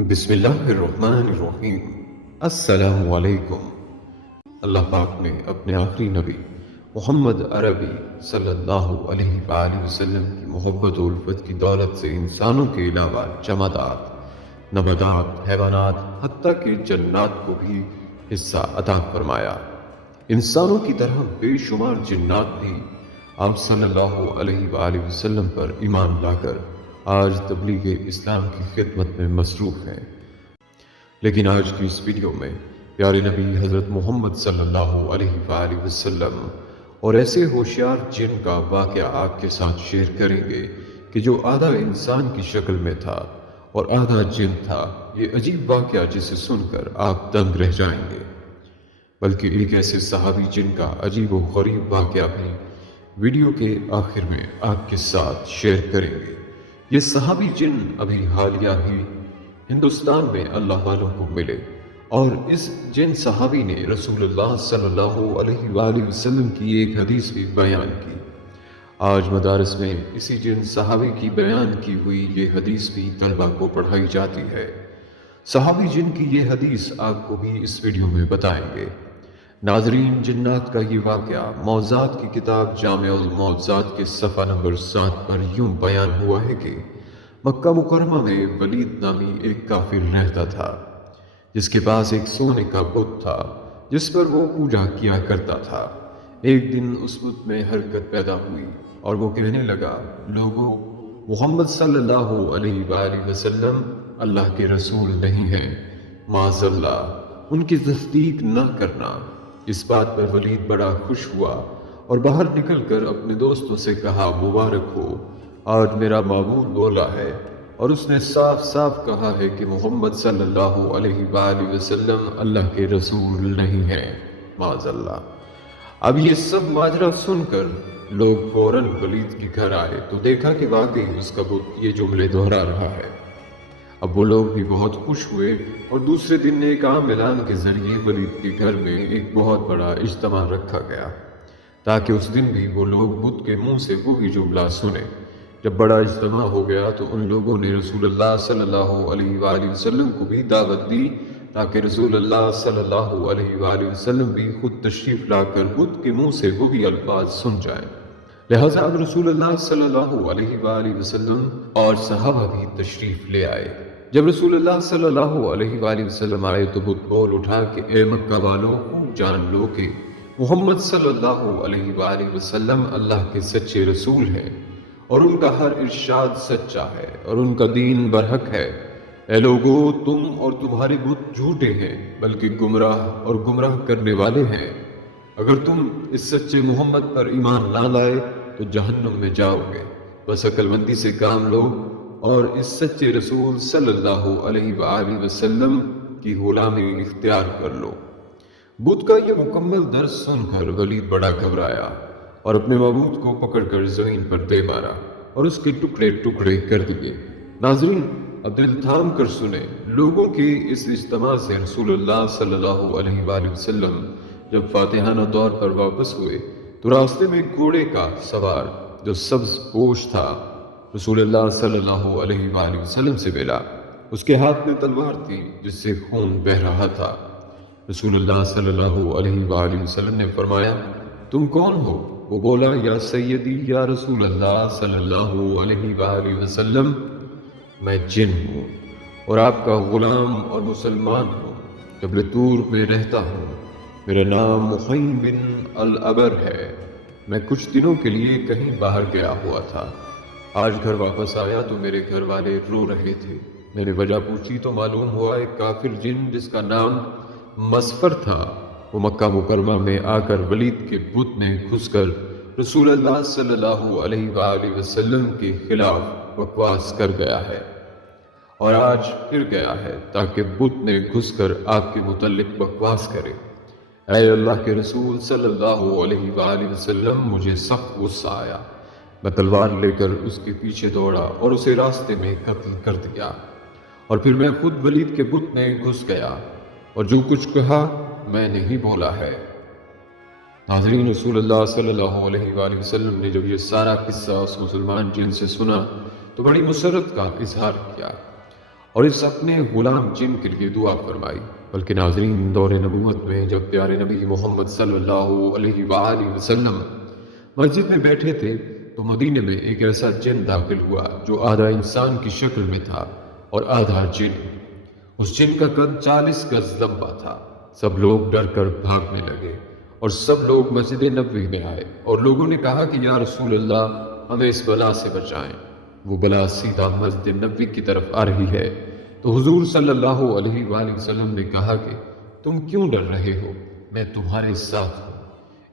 بسم اللہ الرحمن الرحیم۔ السلام علیکم۔ اللہ پاک نے اپنے آخری نبی محمد عربی صلی اللہ علیہ وآلہ وسلم کی محبت و الفت کی دولت سے انسانوں کے علاوہ جمادات، نباتات، حیوانات، حتیٰ کہ جنات کو بھی حصہ عطا فرمایا۔ انسانوں کی طرح بے شمار جنات بھی آپ صلی اللہ علیہ وآلہ وسلم پر ایمان لا کر آج تبلیغ اسلام کی خدمت میں مصروف ہیں۔ لیکن آج کی اس ویڈیو میں پیارے نبی حضرت محمد صلی اللہ علیہ وآلہ وسلم اور ایسے ہوشیار جن کا واقعہ آپ کے ساتھ شیئر کریں گے کہ جو آدھا انسان کی شکل میں تھا اور آدھا جن تھا۔ یہ عجیب واقعہ جسے سن کر آپ دنگ رہ جائیں گے، بلکہ ایک ایسے صحابی جن کا عجیب و غریب واقعہ بھی ویڈیو کے آخر میں آپ کے ساتھ شیئر کریں گے۔ یہ صحابی جن ابھی حالیہ ہی ہندوستان میں اللہ والوں کو ملے، اور اس جن صحابی نے رسول اللہ صلی اللہ علیہ وآلہ وسلم کی ایک حدیث بھی بیان کی۔ آج مدارس میں اسی جن صحابی کی بیان کی ہوئی یہ حدیث بھی طلبہ کو پڑھائی جاتی ہے۔ صحابی جن کی یہ حدیث آپ کو بھی اس ویڈیو میں بتائیں گے۔ ناظرین، جنات کا یہ واقعہ موضوعات کی کتاب جامع الموضوعات کے صفحہ نمبر 7 پر یوں بیان ہوا ہے کہ مکہ مکرمہ میں ولید نامی ایک کافر رہتا تھا، جس کے پاس ایک سونے کا بت تھا جس پر وہ پوجا کیا کرتا تھا۔ ایک دن اس بت میں حرکت پیدا ہوئی اور وہ کہنے لگا، لوگوں، محمد صلی اللہ علیہ وآلہ وسلم اللہ کے رسول نہیں ہیں، معاذ اللہ، ان کی تصدیق نہ کرنا۔ اس بات پر ولید بڑا خوش ہوا اور باہر نکل کر اپنے دوستوں سے کہا، مبارک ہو، آج میرا معبود بولا ہے اور اس نے صاف صاف کہا ہے کہ محمد صلی اللہ علیہ وآلہ وسلم اللہ کے رسول نہیں ہیں، معاذ اللہ۔ اب یہ سب ماجرا سن کر لوگ فوراً ولید کے گھر آئے تو دیکھا کہ واقعی اس کا بت یہ جملے دہرا رہا ہے۔ اب وہ لوگ بھی بہت خوش ہوئے اور دوسرے دن ایک عام اعلان کے ذریعے ولید کے گھر میں ایک بہت بڑا اجتماع رکھا گیا تاکہ اس دن بھی وہ لوگ بت کے منہ سے وہی جملہ سنیں۔ جب بڑا اجتماع ہو گیا تو ان لوگوں نے رسول اللہ صلی اللہ علیہ وآلہ وسلم کو بھی دعوت دی تاکہ رسول اللہ صلی اللہ علیہ وآلہ وسلم بھی خود تشریف لا کر بت کے منہ سے وہی الفاظ سن جائیں۔ لہٰذا اب رسول اللہ صلی اللہ علیہ وآلہ وسلم اور صحابہ بھی تشریف لے آئے۔ جب رسول اللہ صلی اللہ علیہ وآلہ وسلم آئے تو بت بول اٹھا کہ اے مکہ والوں، جان لو کہ محمد صلی اللہ علیہ وآلہ وسلم اللہ کے سچے رسول ہیں اور ان کا ہر ارشاد سچا ہے اور ان کا دین برحق ہے۔ اے لوگو، تم اور تمہارے بت جھوٹے ہیں بلکہ گمراہ اور گمراہ کرنے والے ہیں۔ اگر تم اس سچے محمد پر ایمان نہ لائے تو جہنم میں جاؤ گے۔ بس عقل مندی سے کام لو اور اس سچے رسول صلی اللہ علیہ وآلہ وسلم کی غلامی اختیار کر لو۔ بت کا یہ مکمل درس سن کر ولید بڑا گھبرایا اور اپنے معبود کو پکڑ کر زمین پر دے مارا اور اس کے ٹکڑے ٹکڑے کر دیے۔ ناظرین، اب دل تھام کر سنیں، لوگوں کے اس اجتماع سے رسول اللہ صلی اللہ علیہ وآلہ وسلم جب فاتحانہ طور پر واپس ہوئے تو راستے میں گھوڑے کا سوار جو سبز پوش تھا رسول اللہ صلی اللہ علیہ وآلہ وسلم سے ملا۔ اس کے ہاتھ میں تلوار تھی جس سے خون بہ رہا تھا۔ رسول اللہ صلی اللہ علیہ وآلہ وسلم نے فرمایا، تم کون ہو؟ وہ بولا، یا سیدی، یا رسول اللہ صلی اللہ علیہ وآلہ وسلم، میں جن ہوں اور آپ کا غلام اور مسلمان ہوں، جبل طور میں رہتا ہوں۔ میرا نام مخیم بن العبر ہے۔ میں کچھ دنوں کے لیے کہیں باہر گیا ہوا تھا۔ آج گھر واپس آیا تو میرے گھر والے رو رہے تھے۔ میں نے وجہ پوچھی تو معلوم ہوا ایک کافر جن جس کا نام مسفر تھا وہ مکہ مکرمہ میں آ کر ولید کے بت میں گھس کر رسول اللہ صلی اللہ علیہ وآلہ وسلم کے خلاف بکواس کر گیا ہے اور آج پھر گیا ہے تاکہ بت میں گھس کر آپ کے متعلق بکواس کرے۔ اے اللہ کے رسول صلی اللہ علیہ وآلہ وسلم، مجھے سخت غصہ آیا۔ میں تلوار لے کر اس کے پیچھے دوڑا اور اسے راستے میں قتل کر دیا، اور پھر میں خود ولید کے بت میں گھس گیا اور جو کچھ کہا میں نے ہی بولا ہے۔ ناظرین، رسول اللہ صلی اللہ علیہ وآلہ وسلم نے جب یہ سارا قصہ اس مسلمان جن سے سنا تو بڑی مسرت کا اظہار کیا اور اس اپنے غلام جن کے لیے دعا فرمائی۔ بلکہ ناظرین، دور نبوت میں جب پیارے نبی محمد صلی اللہ علیہ وآلہ وسلم مسجد میں بیٹھے تھے تو مدینے میں ایک ایسا جن داخل ہوا جو آدھا انسان کی شکل میں تھا اور آدھا جن۔ اس جن کا قد 40 گز لمبا تھا۔ سب لوگ ڈر کر بھاگنے لگے اور سب لوگ مسجد نبوی میں آئے اور لوگوں نے کہا کہ یا رسول اللہ، ہمیں اس بلا سے بچائیں۔ وہ بلا سیدھا مسجد نبوی کی طرف آ رہی ہے۔ تو حضور صلی اللہ علیہ وآلہ وسلم نے کہا کہ تم کیوں ڈر رہے ہو، میں تمہارے ساتھ ہوں۔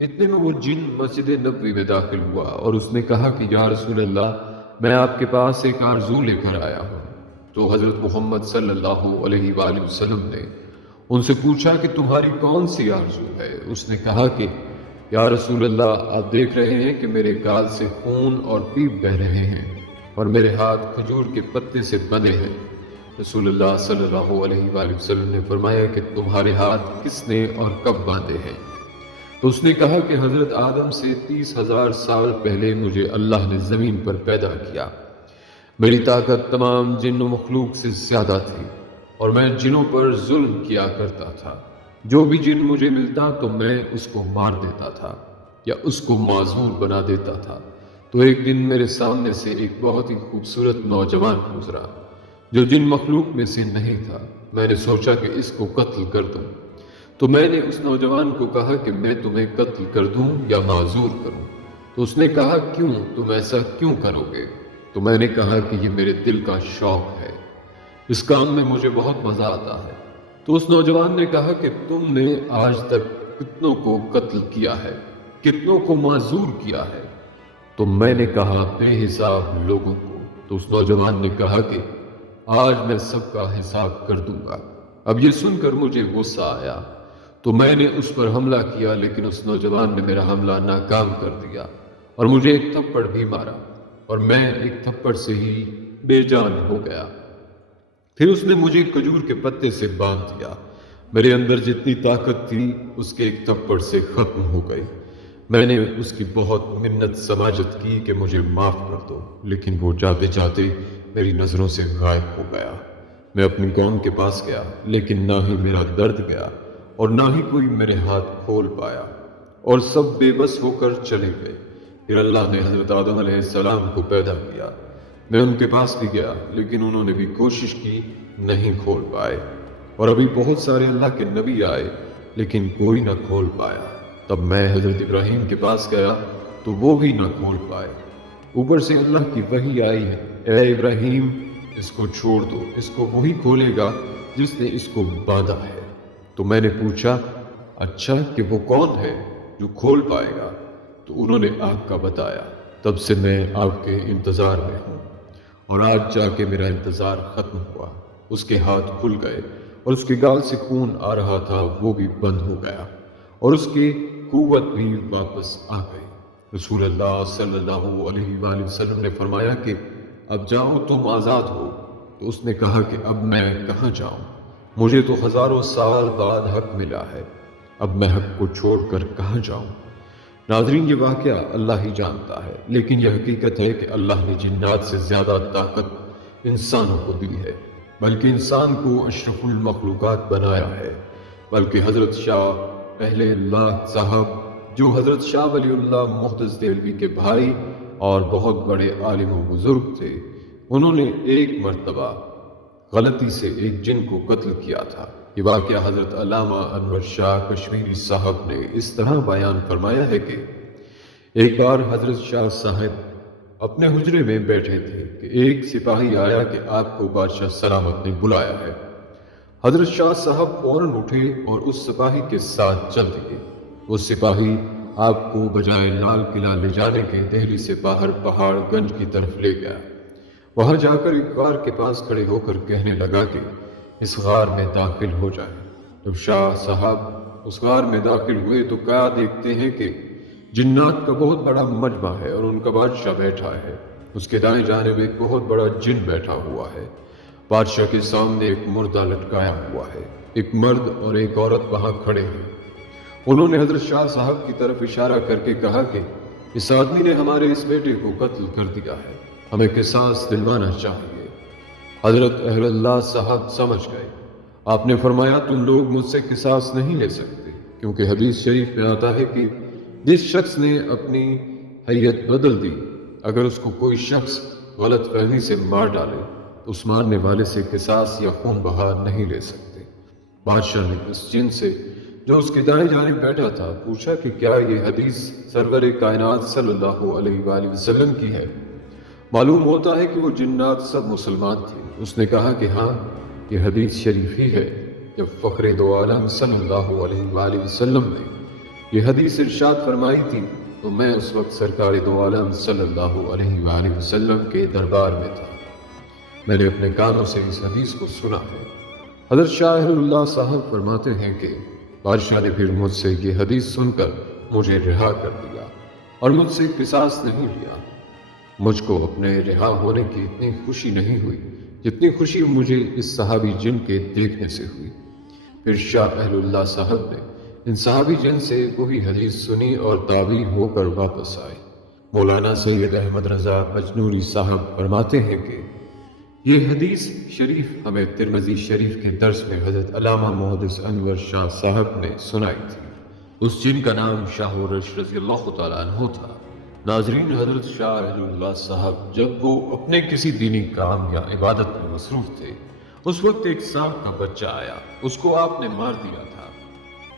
اتنے میں وہ جن مسجد نبوی میں داخل ہوا اور اس نے کہا کہ یا رسول اللہ، میں آپ کے پاس ایک آرزو لے کر آیا ہوں۔ تو حضرت محمد صلی اللہ علیہ وآلہ وسلم نے ان سے پوچھا کہ تمہاری کون سی آرزو ہے؟ اس نے کہا کہ یا رسول اللہ، آپ دیکھ رہے ہیں کہ میرے گال سے خون اور پیپ بہہ رہے ہیں اور میرے ہاتھ کھجور کے پتے سے بندھے ہیں۔ رسول اللہ صلی اللہ علیہ وآلہ وسلم نے فرمایا کہ تمہارے ہاتھ کس نے اور کب باندھے ہیں؟ تو اس نے کہا کہ حضرت آدم سے 30,000 سال پہلے مجھے اللہ نے زمین پر پیدا کیا۔ میری طاقت تمام جن و مخلوق سے زیادہ تھی اور میں جنوں پر ظلم کیا کرتا تھا۔ جو بھی جن مجھے ملتا تو میں اس کو مار دیتا تھا یا اس کو معذور بنا دیتا تھا۔ تو ایک دن میرے سامنے سے ایک بہت ہی خوبصورت نوجوان گزرا جو جن مخلوق میں سے نہیں تھا۔ میں نے سوچا کہ اس کو قتل کر دوں، تو میں نے اس نوجوان کو کہا کہ میں تمہیں قتل کر دوں یا معذور کروں؟ تو اس نے کہا کیوں، تم ایسا کیوں کرو گے؟ تو میں نے کہا کہ یہ میرے دل کا شوق ہے، اس کام میں مجھے بہت مزہ آتا ہے۔ تو اس نوجوان نے کہا کہ تم نے آج تک کتنوں کو قتل کیا ہے، کتنوں کو معذور کیا ہے؟ تو میں نے کہا بے حساب لوگوں کو۔ تو اس نوجوان نے کہا کہ آج میں سب کا حساب کر دوں گا۔ اب یہ سن کر مجھے غصہ آیا تو میں نے اس پر حملہ کیا، لیکن اس نوجوان نے میرا حملہ ناکام کر دیا اور مجھے ایک تھپڑ بھی مارا اور میں ایک تھپڑ سے ہی بے جان ہو گیا۔ پھر اس نے مجھے کھجور کے پتے سے باندھ دیا۔ میرے اندر جتنی طاقت تھی اس کے ایک تھپڑ سے ختم ہو گئی۔ میں نے اس کی بہت منت سماجت کی کہ مجھے معاف کر دو، لیکن وہ جاتے جاتے میری نظروں سے غائب ہو گیا۔ میں اپنی قوم کے پاس گیا، لیکن نہ ہی میرا درد گیا اور نہ ہی کوئی میرے ہاتھ کھول پایا، اور سب بے بس ہو کر چلے گئے۔ پھر اللہ نے حضرت آدم علیہ السلام کو پیدا کیا۔ میں ان کے پاس بھی گیا، لیکن انہوں نے بھی کوشش کی، نہیں کھول پائے۔ اور ابھی بہت سارے اللہ کے نبی آئے، لیکن کوئی نہ کھول پایا۔ تب میں حضرت ابراہیم کے پاس گیا تو وہ بھی نہ کھول پائے۔ اوپر سے اللہ کی وحی آئی ہے، اے ابراہیم، اس کو چھوڑ دو، اس کو وہی کھولے گا جس نے اس کو باندھا ہے۔ تو میں نے پوچھا اچھا کہ وہ کون ہے جو کھول پائے گا؟ تو انہوں نے آپ کا بتایا۔ تب سے میں آپ کے انتظار میں ہوں، اور آج جا کے میرا انتظار ختم ہوا۔ اس کے ہاتھ کھل گئے اور اس کے گال سے خون آ رہا تھا وہ بھی بند ہو گیا، اور اس کی قوت بھی واپس آ گئی۔ رسول اللہ صلی اللہ علیہ وآلہ وسلم نے فرمایا کہ اب جاؤ، تم آزاد ہو۔ تو اس نے کہا کہ اب میں کہاں جاؤں؟ مجھے تو ہزاروں سال بعد حق ملا ہے، اب میں حق کو چھوڑ کر کہاں جاؤں؟ ناظرین، یہ واقعہ اللہ ہی جانتا ہے، لیکن یہ حقیقت ہے کہ اللہ نے جنات سے زیادہ طاقت انسانوں کو دی ہے، بلکہ انسان کو اشرف المخلوقات بنایا ہے۔ بلکہ حضرت شاہ پہلے اللہ صاحب، جو حضرت شاہ ولی اللہ محدث دہلوی کے بھائی اور بہت بڑے عالم و بزرگ تھے، انہوں نے ایک مرتبہ غلطی سے ایک جن کو قتل کیا تھا۔ یہ واقعہ حضرت علامہ انور شاہ کشمیری صاحب نے اس طرح بیان فرمایا ہے کہ ایک بار حضرت شاہ صاحب اپنے حجرے میں بیٹھے تھے کہ ایک سپاہی آیا کہ آپ کو بادشاہ سلامت نے بلایا ہے۔ حضرت شاہ صاحب فوراً اٹھے اور اس سپاہی کے ساتھ چل دیے۔ وہ سپاہی آپ کو بجائے لال قلعہ لے جانے کے دہلی سے باہر پہاڑ گنج کی طرف لے گیا۔ وہاں جا کر ایک غار کے پاس کھڑے ہو کر کہنے لگا کہ اس غار میں داخل ہو جائیں۔ جب شاہ صاحب اس غار میں داخل ہوئے تو کیا دیکھتے ہیں کہ جنات کا بہت بڑا مجمع ہے اور ان کا بادشاہ بیٹھا ہے۔ اس کے دائیں جانب ایک بہت بڑا جن بیٹھا ہوا ہے۔ بادشاہ کے سامنے ایک مردہ لٹکایا ہوا ہے، ایک مرد اور ایک عورت وہاں کھڑے ہیں۔ انہوں نے حضرت شاہ صاحب کی طرف اشارہ کر کے کہا کہ اس آدمی نے ہمارے اس بیٹے کو قتل کر دیا ہے، ہمیں قصاص دلوانا چاہیے۔ حضرت اہل اللہ صاحب سمجھ گئے۔ آپ نے فرمایا تم لوگ مجھ سے قصاص نہیں لے سکتے، کیونکہ حدیث شریف میں آتا ہے کہ جس شخص نے اپنی حیت بدل دی، اگر اس کو کوئی شخص غلط فہمی سے مار ڈالے تو اس مارنے والے سے قصاص یا خون بہا نہیں لے سکتے۔ بادشاہ نے اس جن سے جو اس کے دائیں جانب بیٹھا تھا پوچھا کہ کیا یہ حدیث سرور کائنات صلی اللہ علیہ وآلہ وسلم کی ہے؟ معلوم ہوتا ہے کہ وہ جنات سب مسلمان تھے۔ اس نے کہا کہ ہاں، یہ حدیث شریف ہی ہے۔ جب فخر دو عالم صلی اللہ علیہ وآلہ وسلم نے یہ حدیث ارشاد فرمائی تھی تو میں اس وقت سرکار دو عالم صلی اللہ علیہ وآلہ وسلم کے دربار میں تھا۔ میں نے اپنے کانوں سے اس حدیث کو سنا ہے۔ حضرت شاہ اللہ صاحب فرماتے ہیں کہ بادشاہ نے پھر مجھ سے یہ حدیث سن کر مجھے رہا کر دیا اور مجھ سے قصاص نہیں لیا۔ مجھ کو اپنے رہا ہونے کی اتنی خوشی نہیں ہوئی جتنی خوشی مجھے اس صحابی جن کے دیکھنے سے ہوئی۔ پھر شاہ اہل اللہ صاحب نے ان صحابی جن سے وہی حدیث سنی اور تعبیر ہو کر واپس آئے۔ مولانا سید احمد رضا بجنوری صاحب فرماتے ہیں کہ یہ حدیث شریف ہمیں ترمذی شریف کے درس میں حضرت علامہ محدث انور شاہ صاحب نے سنائی تھی۔ اس جن کا نام شاہ ورش رضی اللہ تعالیٰ عنہ تھا۔ ناظرین، حضرت شاہ اہل اللہ صاحب جب وہ اپنے کسی دینی کام یا عبادت میں مصروف تھے، اس وقت ایک سانپ کا بچہ آیا، اس کو آپ نے مار دیا تھا۔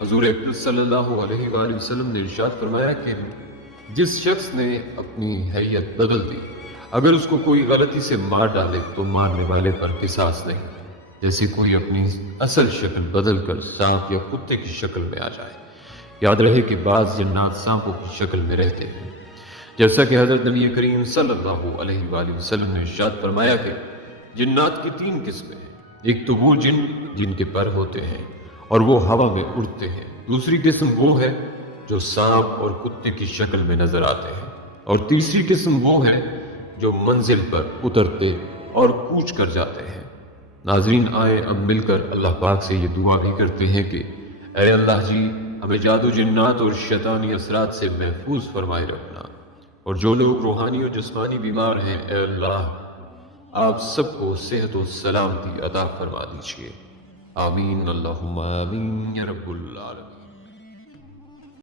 حضور اکرم صلی اللہ علیہ وآلہ وسلم نے ارشاد فرمایا کہ جس شخص نے اپنی حیت بدل دی، اگر اس کو کوئی غلطی سے مار ڈالے تو مارنے والے پر قصاص نہیں، جیسے کوئی اپنی اصل شکل بدل کر سانپ یا کتے کی شکل میں آ جائے۔ یاد رہے کہ بعض جنات سانپوں کی شکل میں رہتے ہیں، جیسا کہ حضرت نبی کریم صلی اللہ علیہ وآلہ وسلم نے ارشاد فرمایا کہ جنات کی 3 قسمیں ہیں۔ ایک تو وہ جن جن کے پر ہوتے ہیں اور وہ ہوا میں اڑتے ہیں، دوسری قسم وہ ہے جو سانپ اور کتے کی شکل میں نظر آتے ہیں، اور تیسری قسم وہ ہے جو منزل پر اترتے اور کوچ کر جاتے ہیں۔ ناظرین، آئے اب مل کر اللہ پاک سے یہ دعا بھی کرتے ہیں کہ اے اللہ جی، ہمیں جادو جنات اور شیطانی اثرات سے محفوظ فرمائے رکھنا، اور جو لوگ روحانی اور جسمانی بیمار ہیں، اے اللہ آپ سب کو صحت و سلامتی عطا فرما دیجیے۔ آمین، اللہم آمین یا رب العالمین۔